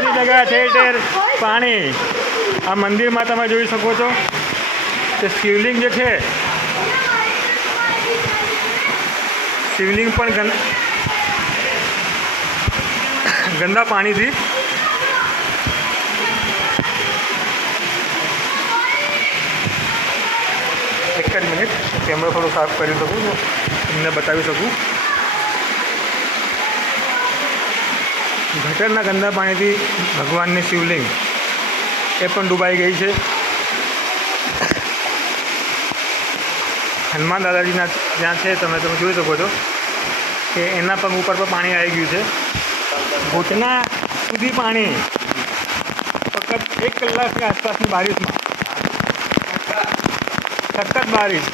બધી જગ્યાએ ઠેર ઠેર પાણી। આ મંદિરમાં તમે જોઈ શકો છો કે શિવલિંગ જે છે, શિવલિંગ પણ ગંદા પાણીથી એક જ મિનિટ કેમેરો થોડું સાફ કરી શકું તો તમને બતાવી શકું। ગટરના ગંદા પાણીથી ભગવાનની શિવલિંગ એ પણ ડૂબાઈ ગઈ છે। હનુમાન દાદાજીના જ્યાં છે તમે જોઈ શકો છો કે એના પગ ઉપર પણ પાણી આવી ગયું છે, ઘૂંટના સુધી પાણી ફક્ત 1 કલાકની આસપાસની બારિશમાં, સખત બારિશ।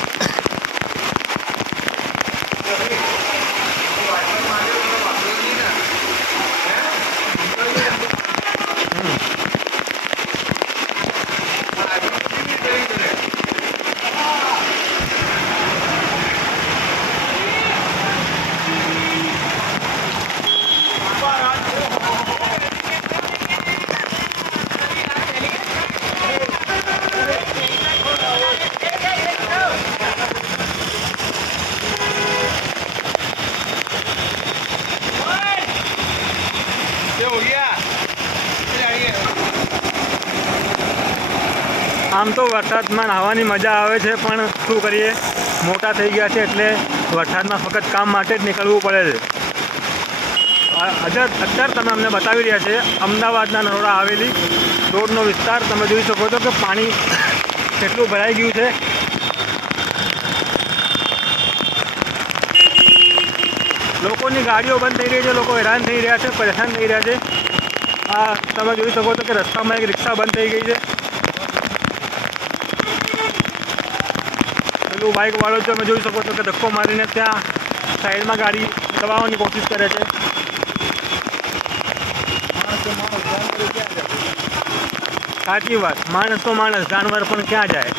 આમ તો વરસાદમાં નાહવાની મજા આવે છે, પણ શું કરીએ, મોટા થઈ ગયા છે એટલે વરસાદમાં ફક્ત કામ માટે જ નીકળવું પડે છે। અત્યારે તમે અમને બતાવી રહ્યા છે અમદાવાદના નરોડા આવેલી રોડનો વિસ્તાર। તમે જોઈ શકો છો કે પાણી કેટલું ભરાઈ ગયું છે। લોકોની ગાડીઓ બંધ થઈ રહી છે, લોકો હેરાન થઈ રહ્યા છે, પરેશાન થઈ રહ્યા છે। આ તમે જોઈ શકો છો કે રસ્તામાં એક રિક્ષા બંધ થઈ ગઈ છે। પેલું બાઇકવાળો તમે જોઈ શકો છો કે ધક્કો મારીને ત્યાં સાઈડમાં ગાડી દબાવવાની કોશિશ કરે છે। સાચી વાત, માણસ તો માણસ, જાનવર પણ ક્યાં જાય।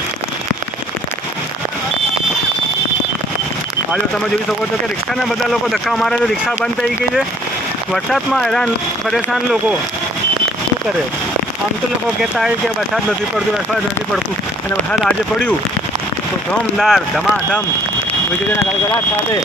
હાલો તમે જોઈ શકો છો કે રિક્ષાના બધા લોકો ધક્કા મારે છે, રિક્ષા બંધ થઈ ગઈ છે। વરસાદમાં હેરાન પરેશાન લોકો શું કરે? આમ તો લોકો કહેતા હોય કે વરસાદ નથી પડતું, વરસાદ નથી પડતું, અને વરસાદ આજે પડ્યું તો ધમદાર ધમાધમ વીજળીના ગડગડાટ સાથે